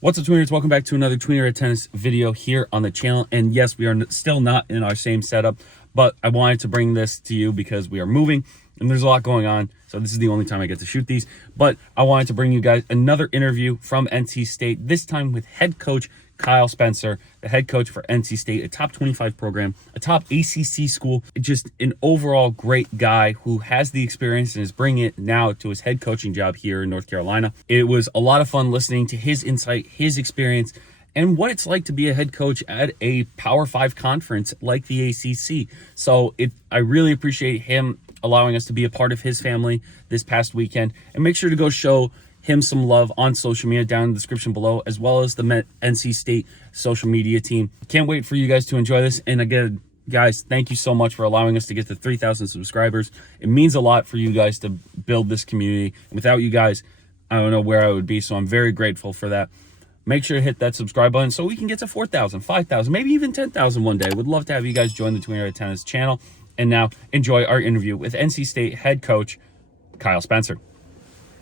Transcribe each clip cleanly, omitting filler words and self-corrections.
What's up, Tweeners? Welcome back to another Tweener at Tennis video here on the channel. And yes, we are still not in our same setup, but I wanted to bring this to you because we are moving and there's a lot going on. So this is the only time I get to shoot these. But I wanted to bring you guys another interview from NC State, this time with head coach Kyle Spencer, the head coach for NC State, a top 25 program, a top ACC school, just an overall great guy who has the experience and is bringing it now to his head coaching job here in North Carolina. It was a lot of fun listening to his insight, his experience, and what it's like to be a head coach at a Power 5 conference like the ACC. So I really appreciate him allowing us to be a part of his family this past weekend. And make sure to go show him some love on social media down in the description below, as well as the NC State social media team. Can't wait for you guys to enjoy this. And again, guys, thank you so much for allowing us to get to 3,000 subscribers. It means a lot for you guys to build this community. And without you guys, I don't know where I would be. So I'm very grateful for that. Make sure to hit that subscribe button so we can get to 4,000, 5,000, maybe even 10,000 one day. Would love to have you guys join the Tweener at Tennis channel. And now enjoy our interview with NC State head coach Kyle Spencer.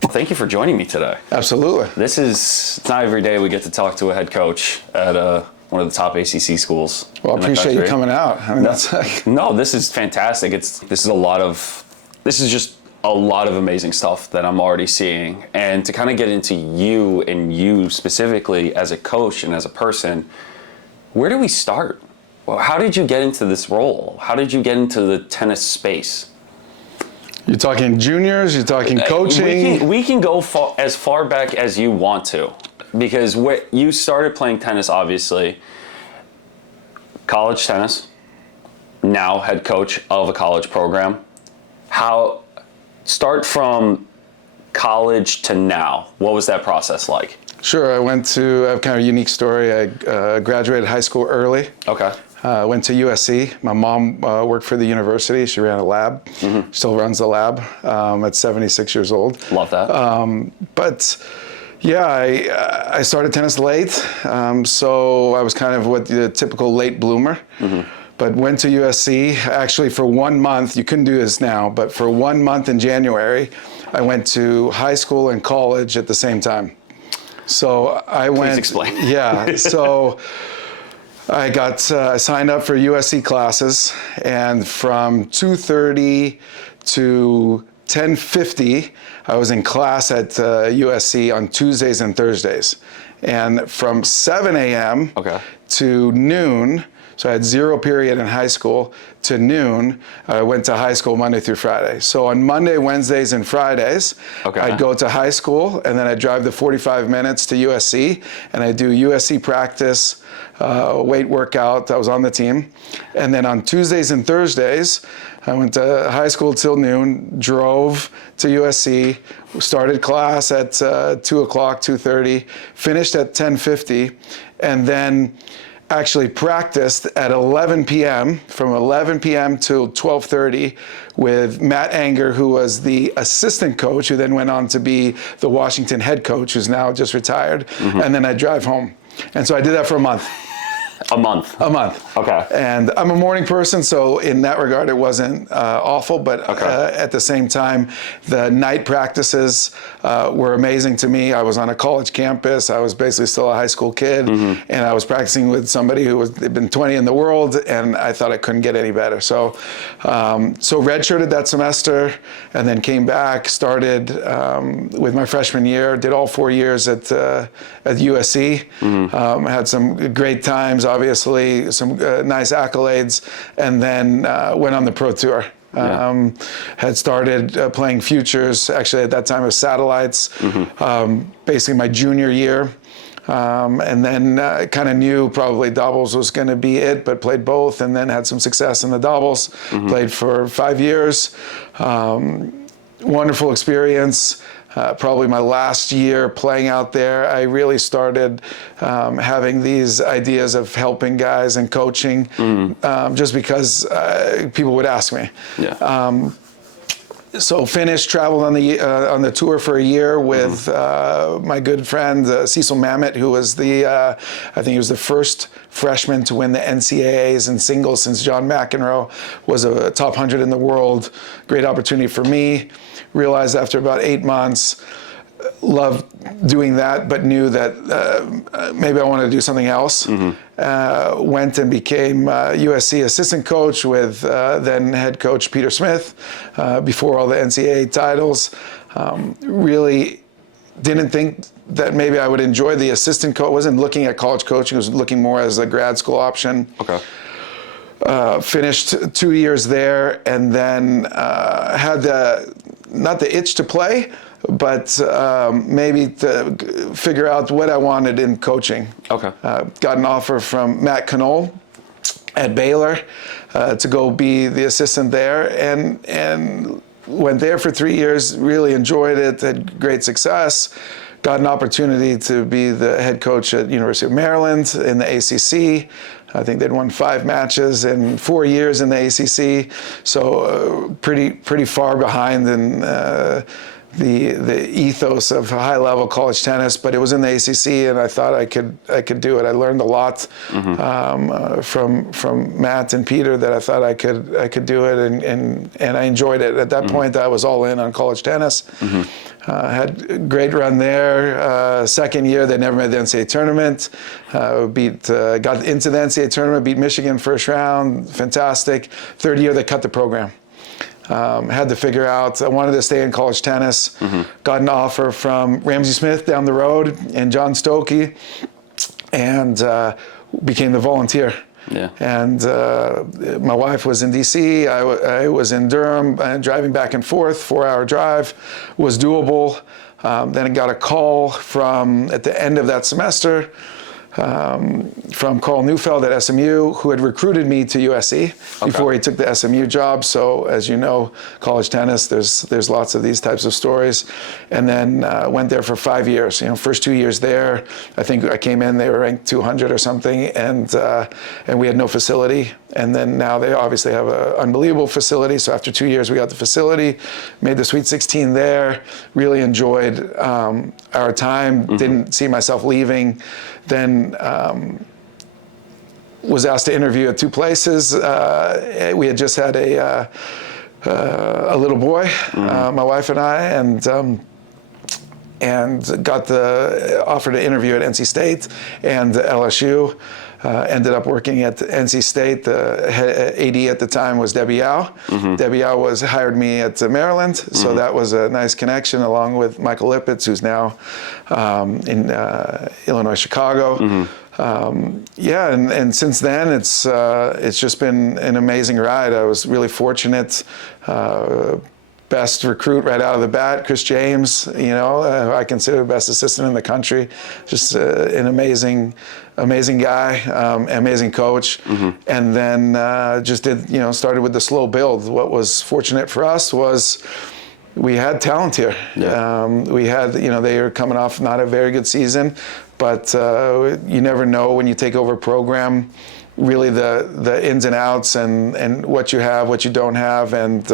Well, thank you for joining me today. Absolutely. It's not every day we get to talk to a head coach at one of the top ACC schools. Well, I appreciate you coming out. I mean, that's like... No, this is fantastic. This is just a lot of amazing stuff that I'm already seeing. And to kind of get into you and you specifically as a coach and as a person, where do we start? Well, how did you get into this role? How did you get into the tennis space? You're talking juniors, you're talking coaching? We can go as far back as you want to, because you started playing tennis, obviously, college tennis, now head coach of a college program. Start from college to now. What was that process like? Sure, I have kind of a unique story. I graduated high school early. Okay. Went to USC. My mom worked for the university. She ran a lab, still runs the lab at 76 years old. Love that. But yeah, I started tennis late. So I was kind of what the typical late bloomer. But went to USC actually for 1 month. You couldn't do this now, but for 1 month in January, I went to high school and college at the same time. So I went. Please explain. Yeah. So I got signed up for USC classes, and from 2:30 to 10:50, I was in class at USC on Tuesdays and Thursdays. And from 7 a.m. to noon, so I had 0 period in high school, to noon, I went to high school Monday through Friday. So on Monday, Wednesdays, and Fridays, I'd go to high school, and then I'd drive the 45 minutes to USC, and I'd do USC practice, weight workout. I was on the team. And then on Tuesdays and Thursdays, I went to high school till noon, drove to USC, started class at 2 o'clock, 2:30, finished at 10:50, and then actually practiced at 11 p.m., from 11 p.m. till 12:30 with Matt Anger, who was the assistant coach, who then went on to be the Washington head coach, who's now just retired. And then I'd drive home. And so I did that for a month. A month? A month. Okay. And I'm a morning person, so in that regard, it wasn't awful, but at the same time, the night practices were amazing to me. I was on a college campus. I was basically still a high school kid, and I was practicing with somebody who had been 20 in the world, and I thought I couldn't get any better. So redshirted that semester, and then came back, started with my freshman year, did all 4 years at USC. Had some great times, obviously, some nice accolades, and then went on the Pro Tour. Had started playing futures, actually at that time it was satellites, basically my junior year. And then kind of knew probably doubles was going to be it, but played both, and then had some success in the doubles. Played for 5 years. Wonderful experience. Probably my last year playing out there, I really started having these ideas of helping guys and coaching, just because people would ask me. So finished, traveled on the tour for a year with my good friend Cecil Mamet, who was I think he was the first freshman to win the NCAAs in singles since John McEnroe was a top 100 in the world. Great opportunity for me. Realized after about 8 months, loved doing that, but knew that maybe I wanted to do something else. Went and became USC assistant coach with then head coach Peter Smith before all the NCAA titles. Really didn't think that maybe I would enjoy the assistant coach. Wasn't looking at college coaching, was looking more as a grad school option. Okay. Finished 2 years there, and then had not the itch to play, but maybe to figure out what I wanted in coaching. Okay. Got an offer from Matt Knoll at Baylor to go be the assistant there, and went there for 3 years. Really enjoyed it. Had great success. Got an opportunity to be the head coach at University of Maryland in the ACC. I think they'd won 5 matches in 4 years in the ACC, so pretty far behind in the ethos of high level college tennis. But it was in the ACC, and I thought I could do it. I learned a lot from Matt and Peter that I thought I could do it, and I enjoyed it. At that point, I was all in on college tennis. Had a great run there. Second year, they never made the NCAA tournament. Got into the NCAA tournament, beat Michigan first round, fantastic. Third year, they cut the program. Had to figure out, I wanted to stay in college tennis. Got an offer from Ramsey Smith down the road and John Stokey, and became the volunteer. Yeah. And my wife was in DC, I was in Durham, driving back and forth, 4-hour drive was doable. Then I got a call at the end of that semester, from Carl Neufeld at SMU, who had recruited me to USC before he took the SMU job. So as you know, college tennis, there's lots of these types of stories. And then went there for 5 years. First 2 years there, I think I came in, they were ranked 200 or something, and we had no facility. And then now they obviously have an unbelievable facility. So after 2 years, we got the facility, made the Sweet 16 there, really enjoyed our time, didn't see myself leaving. Then was asked to interview at 2 places. We had just had a little boy, my wife and I, and got the offer to interview at NC State and LSU. Ended up working at NC State. The AD at the time was Debbie Yao. Debbie Yao hired me at Maryland, so that was a nice connection, along with Michael Lippitz, who's now in Illinois, Chicago. And since then it's just been an amazing ride. I was really fortunate. Best recruit right out of the bat, Chris James, who I consider the best assistant in the country. Just an amazing guy, amazing coach. And then just started with the slow build. What was fortunate for us was we had talent here. Yeah. We had, they were coming off not a very good season, but you never know when you take over a program, really the ins and outs and what you have, what you don't have. And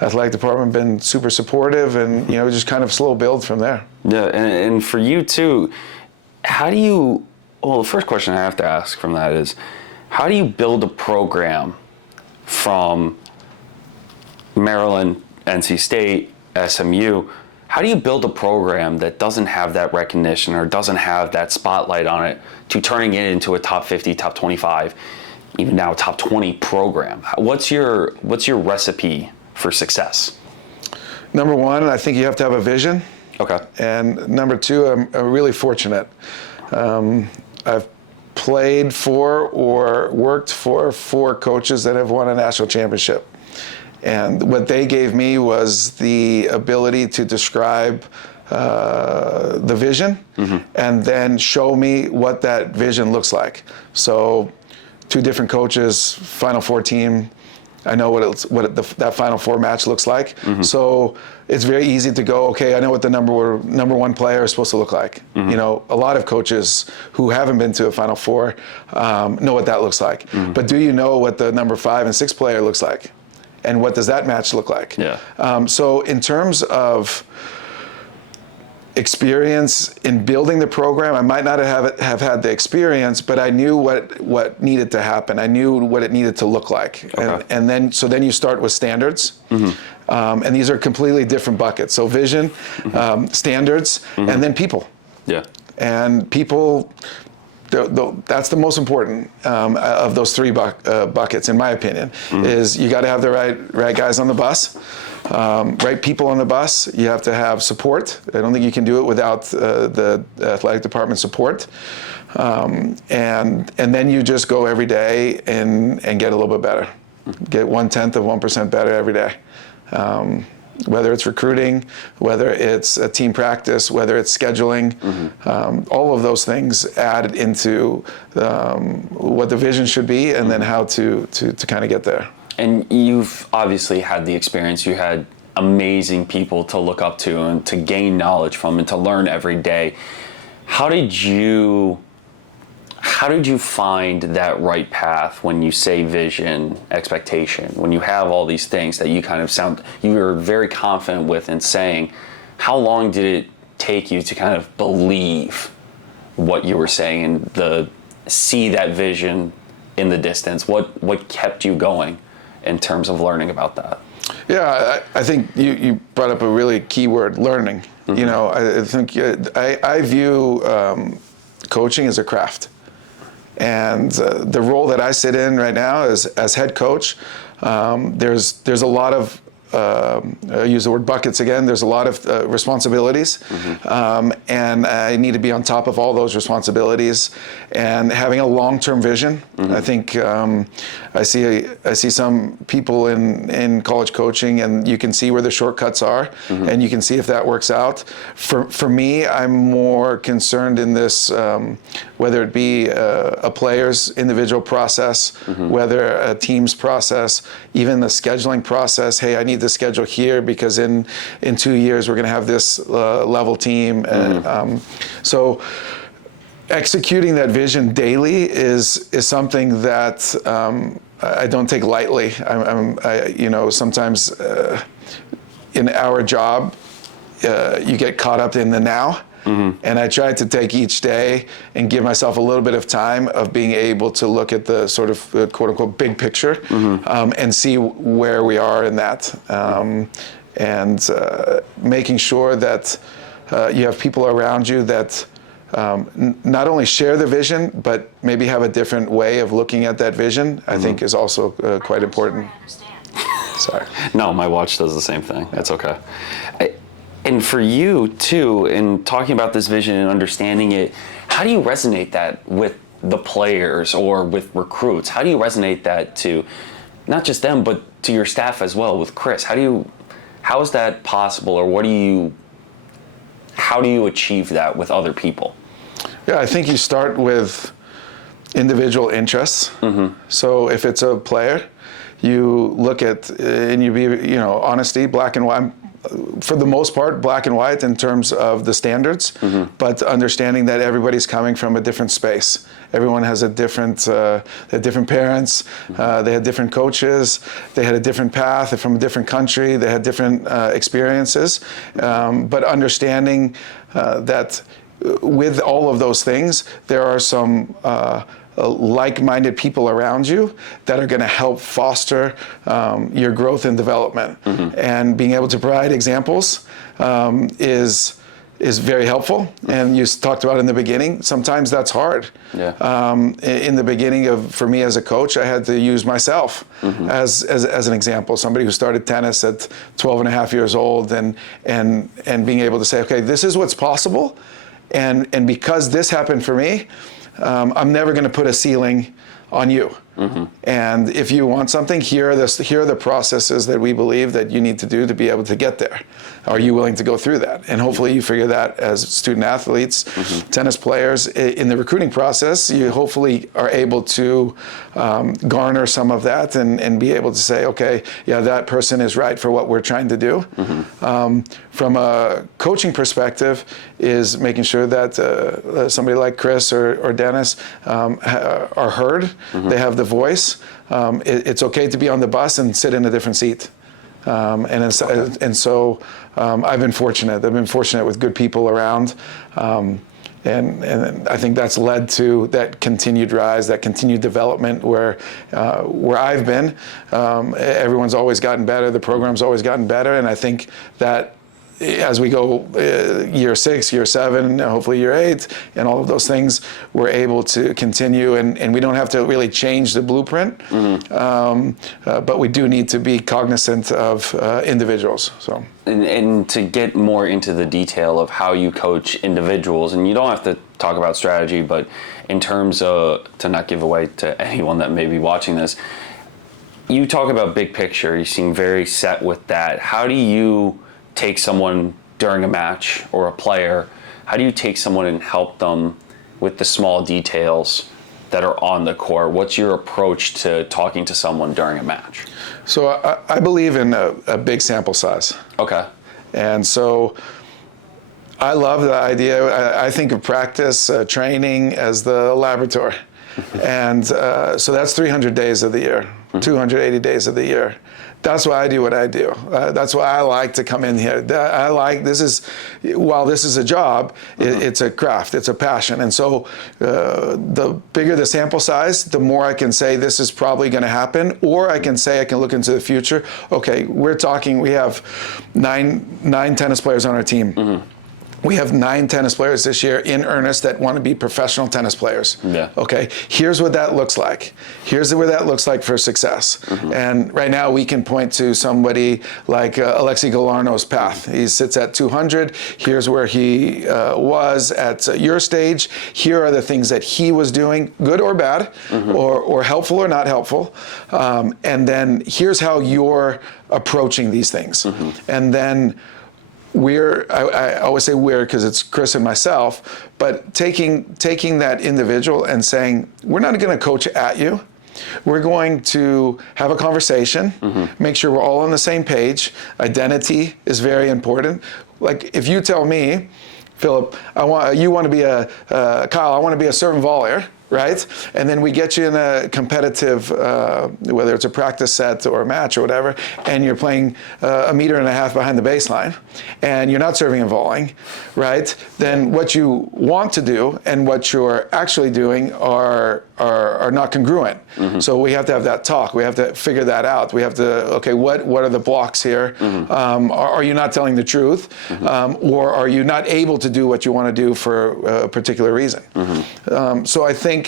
athletic department been super supportive, and just kind of slow build from there. Yeah, and for you too, the first question I have to ask from that is, how do you build a program from Maryland, NC State, SMU? How do you build a program that doesn't have that recognition or doesn't have that spotlight on it to turning it into a top 50, top 25, even now a top 20 program? What's your recipe for success? Number one, I think you have to have a vision. Okay. And number two, I'm really fortunate. I've played for or worked for 4 coaches that have won a national championship. And what they gave me was the ability to describe the vision and then show me what that vision looks like. So 2 different coaches, Final Four team, I know that Final Four match looks like. So it's very easy to go, okay, I know what the number 1 player is supposed to look like. A lot of coaches who haven't been to a Final Four know what that looks like. But do you know what the number 5 and 6 player looks like? And what does that match look like? Yeah. So in terms of experience in building the program, I might not have had the experience, but I knew what needed to happen. I knew what it needed to look like. Okay. And then you start with standards. And these are completely different buckets. So vision, standards, and then people. Yeah. And people, that's the most important of those three buckets, in my opinion, is you got to have the right guys on the bus, right people on the bus. You have to have support. I don't think you can do it without the athletic department support. And then you just go every day and get a little bit better. Get 1/10 of 1% better every day. Whether it's recruiting, whether it's a team practice, whether it's scheduling, all of those things add into what the vision should be, and then how to kind of get there. And you've obviously had the experience. You had amazing people to look up to and to gain knowledge from and to learn every day. How did you find that right path when you say vision, expectation, when you have all these things that you were very confident with in saying? How long did it take you to kind of believe what you were saying and see that vision in the distance? What kept you going in terms of learning about that? Yeah, I think you brought up a really key word, learning. You know, I think I view coaching as a craft. And the role that I sit in right now is as head coach. There's a lot of I use the word buckets again. There's a lot of responsibilities, and I need to be on top of all those responsibilities and having a long-term vision. I think I see some people in college coaching, and you can see where the shortcuts are, and you can see if that works out. For me, I'm more concerned in this, whether it be a player's individual process, whether a team's process, even the scheduling process. Hey, I need to schedule here because in 2 years we're going to have this level team. So executing that vision daily is something that I don't take lightly. Sometimes in our job, you get caught up in the now. And I try to take each day and give myself a little bit of time of being able to look at the sort of quote unquote big picture and see where we are in that. And making sure that you have people around you that not only share the vision, but maybe have a different way of looking at that vision, I think is also quite important. Sorry. No, my watch does the same thing. That's okay. And for you too, in talking about this vision and understanding it, how do you resonate that with the players or with recruits? How do you resonate that to not just them, but to your staff as well with Chris? How is that possible, or how do you achieve that with other people? Yeah, I think you start with individual interests. So if it's a player, you look at, and you be, honesty, black and white, for the most part, black and white in terms of the standards, but understanding that everybody's coming from a different space. Everyone has they had different parents, they had different coaches, they had a different path, they're from a different country, they had different experiences, but understanding that with all of those things, there are some like-minded people around you that are going to help foster your growth and development. And being able to provide examples is very helpful. And you talked about in the beginning, sometimes that's hard. In the beginning for me as a coach, I had to use myself as an example. Somebody who started tennis at 12 and a half years old, and being able to say, okay, this is what's possible. And because this happened for me, I'm never going to put a ceiling on you. And if you want something, here are the processes that we believe that you need to do to be able to get there. Are you willing to go through that? And hopefully you figure that as student athletes, tennis players, in the recruiting process, you hopefully are able to garner some of that and be able to say, okay, yeah, that person is right for what we're trying to do. From a coaching perspective, is making sure that somebody like Chris or Dennis are heard. They have the voice. It's okay to be on the bus and sit in a different seat. So I've been fortunate. I've been fortunate with good people around. And I think that's led to that continued rise, that continued development where I've been. Everyone's always gotten better. The program's always gotten better. And I think that as we go year 6, year 7, hopefully year 8, and all of those things, we're able to continue, and we don't have to really change the blueprint, but we do need to be cognizant of individuals. So. And to get more into the detail of how you coach individuals, and you don't have to talk about strategy, but in terms of, to not give away to anyone that may be watching this, you talk about big picture, you seem very set with that. How do you take someone during a match, or a player, how do you take someone and help them with the small details that are on the court? What's your approach to talking to someone during a match? So I believe in a big sample size. Okay. And so I love the idea. I think of practice, training as the laboratory. And so that's 300 days of the year, 280 days of the year. That's why I do what I do. That's why I like to come in here. While this is a job, it's a craft, it's a passion. And so the bigger the sample size, the more I can say this is probably going to happen, or I can say I can look into the future. Okay, we have nine tennis players on our team. We have 9 tennis players this year in earnest that want to be professional tennis players. Yeah. Okay, here's what that looks like. Here's what that looks like for success. And right now we can point to somebody like Alexei Galarno's path. He sits at 200. Here's where he was at your stage. Here are the things that he was doing, good or bad, or helpful or not helpful. And then here's how you're approaching these things. And then I always say we're because it's Chris and myself, but taking that individual and saying, we're not going to coach at you. We're going to have a conversation, make sure we're all on the same page. Identity is very important. Like if you tell me, Philip, you want to be Kyle, I want to be a serve and volleyer, right? And then we get you in a competitive, whether it's a practice set or a match or whatever, and you're playing 1.5 meters behind the baseline, and you're not serving and volleying, right? Then what you want to do and what you're actually doing are not congruent. So we have to have that talk. We have to figure that out. We have to, okay, what are the blocks here? Are you not telling the truth? Or are you not able to do what you want to do for a particular reason? So I think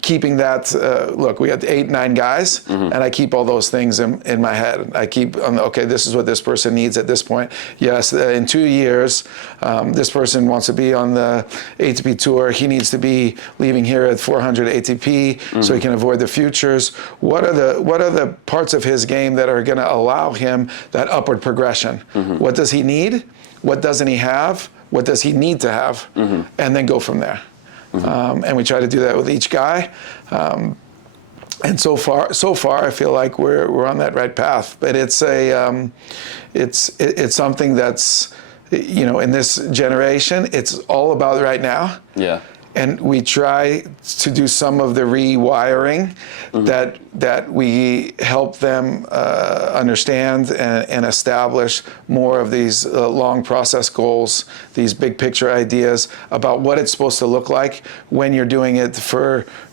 keeping that, look, we had 8, 9 guys, and I keep all those things in my head. I keep, okay, this is what this person needs at this point. Yes, in 2 years, this person wants to be on the ATP tour. He needs to be leaving here at 400 ATP so he can avoid the futures. What are the parts of his game that are going to allow him that upward progression? What does he need? What doesn't he have? What does he need to have? And then go from there. And we try to do that with each guy. And so far, I feel like we're on that right path. But it's something that's, in this generation, it's all about right now. Yeah. And we try to do some of the rewiring that we help them understand and establish more of these long process goals, these big picture ideas about what it's supposed to look like when you're doing it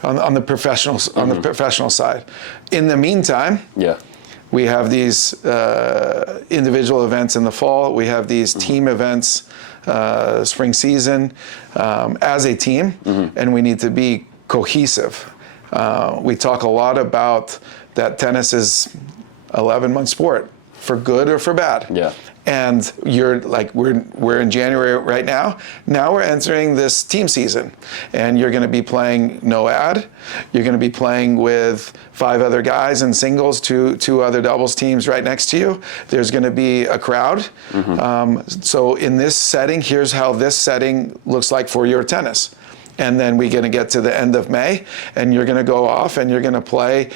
on the professional side. In the meantime, we have these individual events in the fall. We have these team events. Spring season as a team, and we need to be cohesive. We talk a lot about that tennis is 11-month sport, for good or for bad. Yeah. And you're like, we're in January right now. Now we're entering this team season, and you're going to be playing no ad. You're going to be playing with 5 other guys in singles, two other doubles teams right next to you. There's going to be a crowd. So in this setting, here's how this setting looks like for your tennis. And then we're going to get to the end of May, and you're going to go off and you're going to play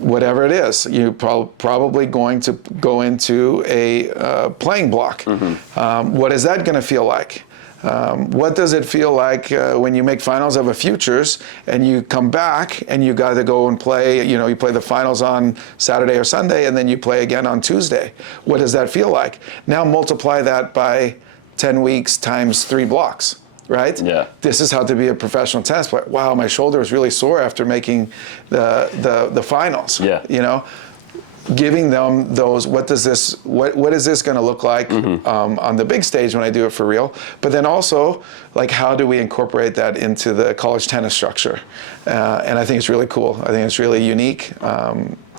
whatever it is. You're probably going to go into a playing block. What is that going to feel like? What does it feel like when you make finals of a futures and you come back and you got to go and play, you play the finals on Saturday or Sunday and then you play again on Tuesday. What does that feel like? Now multiply that by 10 weeks times 3 blocks. right? Yeah. This is how to be a professional tennis player. Wow, my shoulder is really sore after making the finals. Yeah. You know, giving them those, what is this going to look like on the big stage when I do it for real? But then also, like, how do we incorporate that into the college tennis structure? And I think it's really cool. I think it's really unique.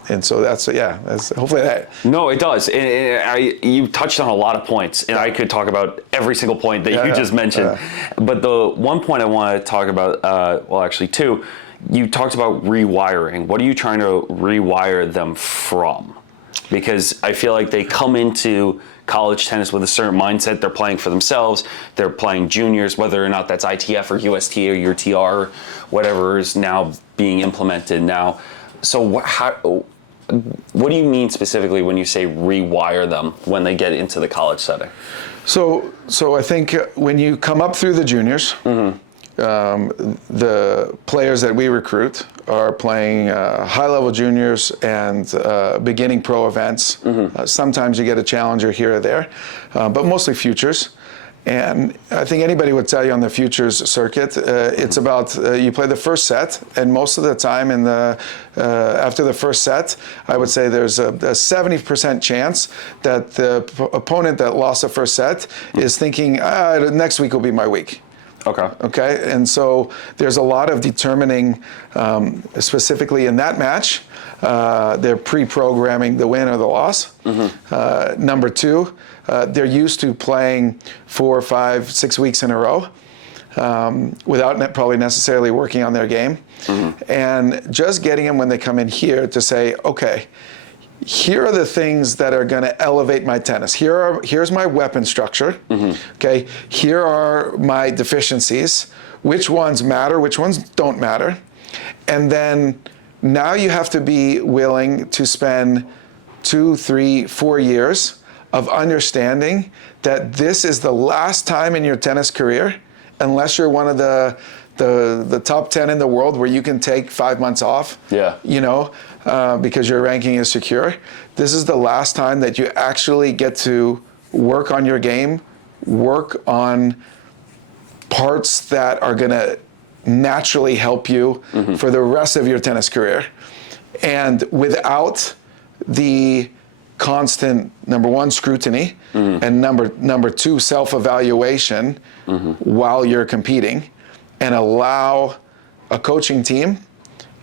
And so that's hopefully that. No, it does. You touched on a lot of points, and I could talk about every single point that you just mentioned. But the one point I want to talk about, well, actually two, you talked about rewiring. What are you trying to rewire them from? Because I feel like they come into college tennis with a certain mindset. They're playing for themselves. They're playing juniors, whether or not that's ITF or UST or UTR, whatever is now being implemented now. So what do you mean specifically when you say rewire them when they get into the college setting? So I think when you come up through the juniors, the players that we recruit are playing high-level juniors and beginning pro events. Sometimes you get a challenger here or there, but mostly futures. And I think anybody would tell you on the futures circuit, it's about you play the first set, and most of the time after the first set, I would say there's a 70% chance that the opponent that lost the first set is thinking, next week will be my week. Okay, and so there's a lot of determining, specifically in that match, they're pre-programming the win or the loss. Number two, they're used to playing 4, 5, 6 weeks in a row without probably necessarily working on their game. And just getting them when they come in here to say, okay, here are the things that are going to elevate my tennis. Here's my weapon structure. Okay, here are my deficiencies. Which ones matter? Which ones don't matter? And then now you have to be willing to spend 2, 3, 4 years of understanding that this is the last time in your tennis career, unless you're one of the top 10 in the world where you can take 5 months off. You know. Because your ranking is secure. This is the last time that you actually get to work on your game, work on parts that are going to naturally help you for the rest of your tennis career. And without the constant, number one, scrutiny, and number two, self-evaluation while you're competing, and allow a coaching team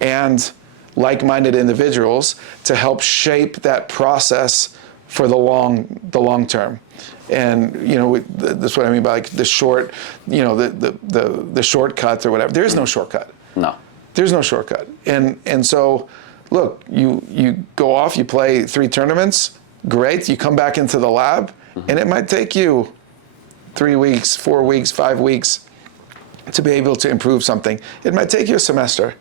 and like-minded individuals to help shape that process for the long term. And you know, that's what I mean by like the short, you know, the shortcut or whatever. There is no shortcut. No. There's no shortcut. And so, look, you go off, you play 3 tournaments, great. You come back into the lab, and it might take you 3 weeks, 4 weeks, 5 weeks to be able to improve something. It might take you a semester.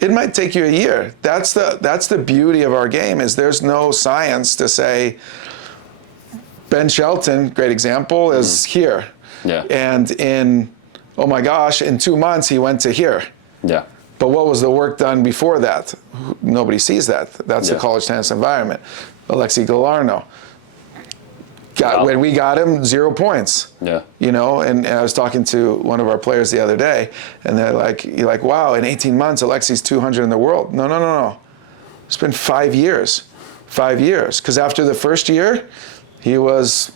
It might take you a year. That's the beauty of our game, is there's no science to say Ben Shelton, great example, is here. And oh my gosh, in 2 months he went to here. But what was the work done before that? Nobody sees that. That's the college tennis environment. Alexei Galarno. When we got him, 0 points. You know, and I was talking to one of our players the other day, and you're like, wow, in 18 months, Alexei's 200 in the world. No. It's been 5 years. 5 years. Because after the first year, he was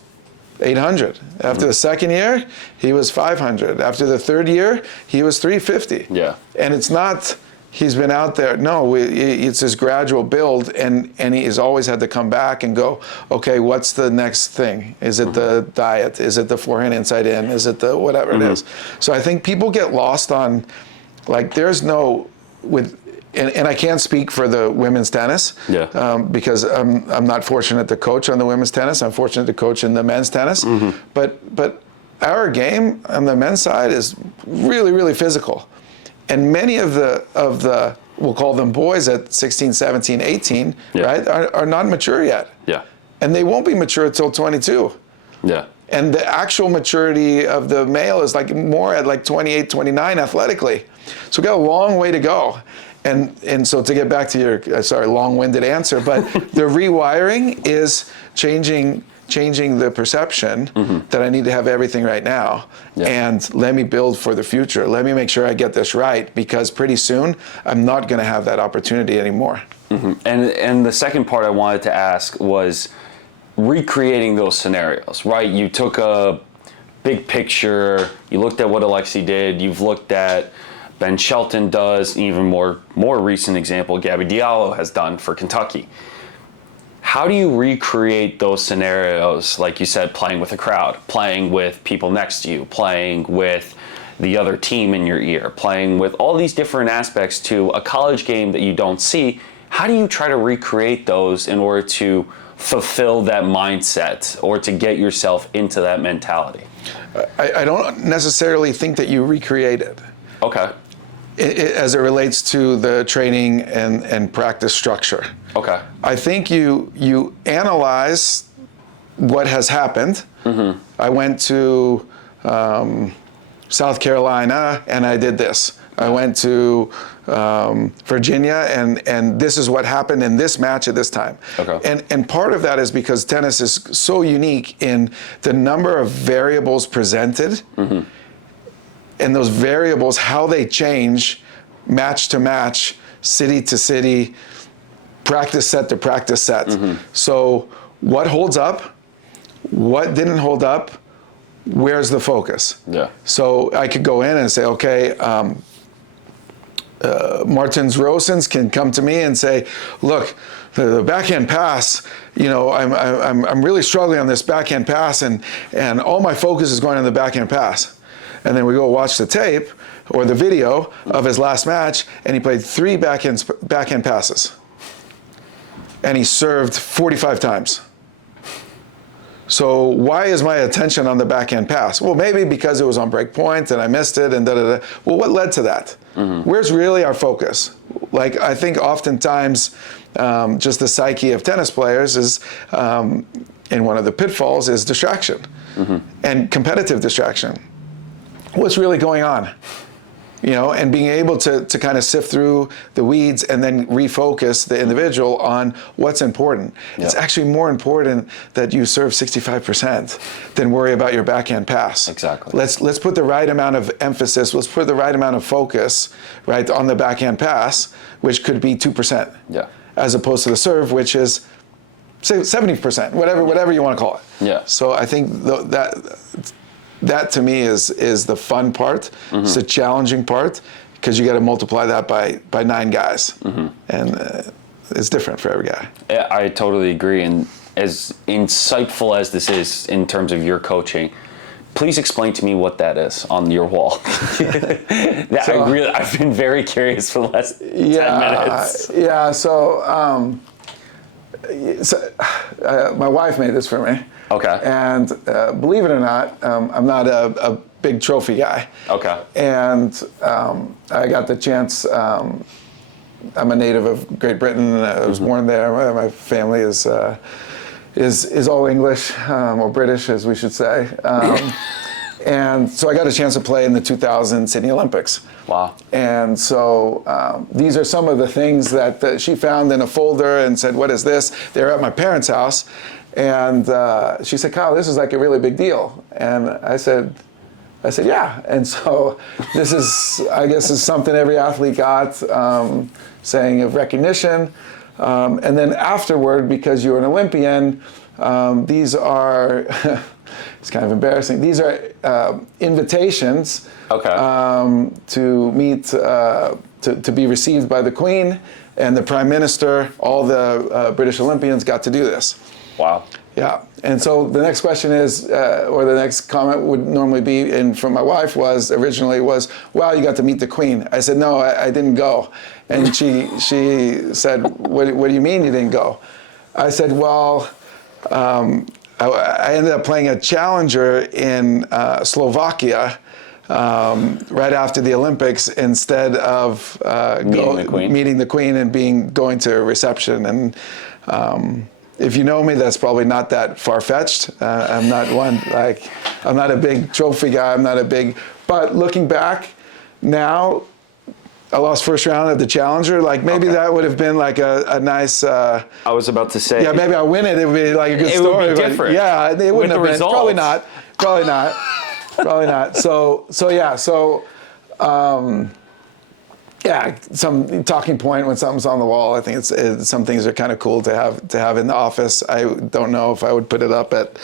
800. After the second year, he was 500. After the third year, he was 350. And it's not he's been out there. No, it's this gradual build, and he has always had to come back and go, okay, what's the next thing? Is it the diet? Is it the forehand inside in? Is it the whatever it is? So I think people get lost on, like, there's no, and I can't speak for the women's tennis because I'm not fortunate to coach on the women's tennis. I'm fortunate to coach in the men's tennis. But our game on the men's side is really, really physical. And many of the we'll call them boys at 16, 17, 18, right, are not mature yet. And they won't be mature until 22. And the actual maturity of the male is like more at like 28, 29 athletically. So we've got a long way to go. And so to get back to your, long-winded answer, but the rewiring is changing changing the perception that I need to have everything right now, and let me build for the future. Let me make sure I get this right, because pretty soon I'm not going to have that opportunity anymore. And the second part I wanted to ask was recreating those scenarios, right? You took a big picture, you looked at what Alexi did, you've looked at Ben Shelton does, even more recent example, Gabby Diallo has done for Kentucky. How do you recreate those scenarios, like you said, playing with a crowd, playing with people next to you, playing with the other team in your ear, playing with all these different aspects to a college game that you don't see? How do you try to recreate those in order to fulfill that mindset or to get yourself into that mentality? I don't necessarily think that you recreate it. Okay. As it relates to the training and practice structure. Okay. I think you analyze what has happened. I went to South Carolina and I did this. I went to Virginia and this is what happened in this match at this time. Okay. And part of that is because tennis is so unique in the number of variables presented, and those variables, how they change match to match, city to city, practice set to practice set. So what holds up, what didn't hold up, where's the focus? Yeah. So I could go in and say, okay, Martins Rosens can come to me and say, look, the backhand pass, I'm really struggling on this backhand pass, and all my focus is going on the backhand pass. And then we go watch the tape or the video of his last match, and he played 3 backhand passes. And he served 45 times. So why is my attention on the backhand pass? Well, maybe because it was on break point and I missed it and da-da-da. Well, what led to that? Where's really our focus? Like, I think oftentimes just the psyche of tennis players is, in one of the pitfalls, is distraction and competitive distraction. What's really going on? And being able to kind of sift through the weeds and then refocus the individual on what's important. Yep. It's actually more important that you serve 65% than worry about your backhand pass. Exactly. Let's put the right amount of emphasis, let's put the right amount of focus, right, on the backhand pass, which could be 2%. Yeah. As opposed to the serve, which is, say, 70%, whatever you want to call it. Yeah. So I think that to me is the fun part. It's the challenging part, because you got to multiply that by 9 guys, and it's different for every guy. Yeah, I totally agree. And as insightful as this is in terms of your coaching, please explain to me what that is on your wall. I've been very curious for the last 10 minutes. Yeah. So my wife made this for me. Okay. And believe it or not, I'm not a big trophy guy. Okay. And I got the chance. I'm a native of Great Britain. I was born there. My family is all English, or British, as we should say. And so I got a chance to play in the 2000 Sydney Olympics. Wow. And so these are some of the things that she found in a folder and said, what is this? They were at my parents' house. And she said, Kyle, this is like a really big deal. And I said, yeah. And so this is, I guess, is something every athlete got, saying of recognition. And then afterward, because you're an Olympian, these are, it's kind of embarrassing, these are invitations to meet, to be received by the Queen and the Prime Minister. All the British Olympians got to do this. Wow. Yeah. And so the next question is, or the next comment would normally be, and from my wife originally was, wow, you got to meet the Queen. I said, no, I didn't go. And she said, what do you mean you didn't go? I said, well, I ended up playing a challenger in Slovakia right after the Olympics, instead of meeting the Queen and going to a reception. And if you know me, that's probably not that far-fetched. I'm not I'm not a big trophy guy. But looking back now, I lost first round of the Challenger. Like maybe that would have been like a nice. I was about to say. Yeah, maybe I win it. It would be like a good story. It would be different. Yeah, it wouldn't have been. Results. Probably not. Probably not. Probably not. So yeah. So. Yeah, some talking point when something's on the wall. I think it's some things are kind of cool to have in the office. I don't know if I would put it up at.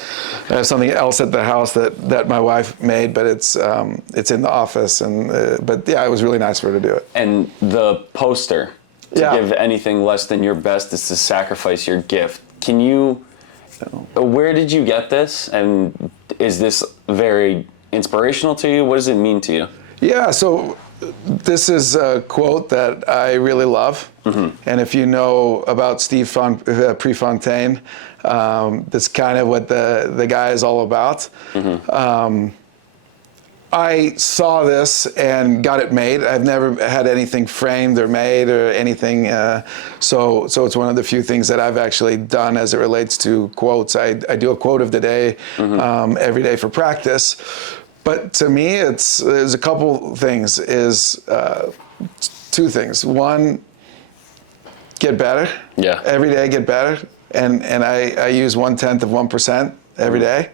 I have something else at the house that my wife made, but it's in the office. And but yeah, it was really nice for her to do it. And the poster, to Yeah. give anything less than your best is to sacrifice your gift. Can you? Where did you get this? And is this very inspirational to you? What does it mean to you? Yeah, so this is a quote that I really love. Mm-hmm. And if you know about Steve Prefontaine, that's kind of what the guy is all about. Mm-hmm. I saw this and got it made. I've never had anything framed or made or anything. So it's one of the few things that I've actually done as it relates to quotes. I do a quote of the day every day for practice. But to me, there's a couple things. Two things. One, get better. Yeah. Every day, get better. And I use 0.1% every day.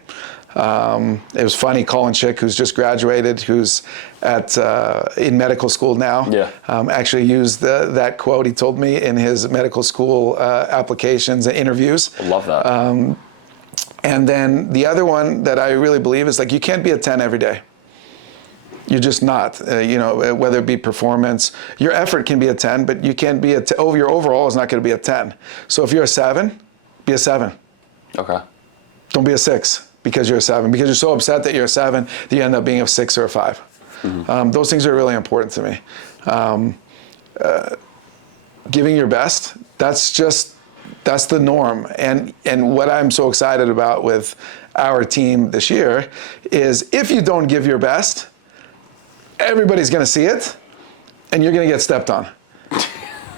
It was funny. Colin Schick, who's just graduated, who's in medical school now, actually used that quote he told me in his medical school applications and interviews. I love that. And then the other one that I really believe is like you can't be a 10 every day. You're just not. Whether it be performance, your effort can be a 10, but you can't be your overall is not going to be a 10. So if you're a 7, be a 7. Okay. Don't be a 6 because you're a 7. Because you're so upset that you're a 7 that you end up being a 6 or a 5. Mm-hmm. Those things are really important to me. Giving your best, that's the norm. And what I'm so excited about with our team this year is if you don't give your best, everybody's going to see it and you're going to get stepped on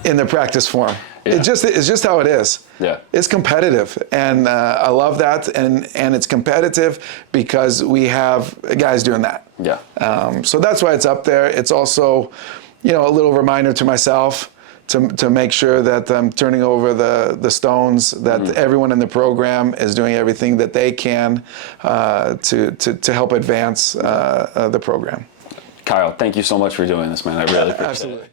in the practice form. Yeah. It's just how it is. Yeah. It's competitive, and I love that, and it's competitive because we have guys doing that. Yeah. So that's why it's up there. It's also, a little reminder to myself to make sure that I'm turning over the stones, that everyone in the program is doing everything that they can to help advance the program. Kyle, thank you so much for doing this, man. I really appreciate it. Absolutely.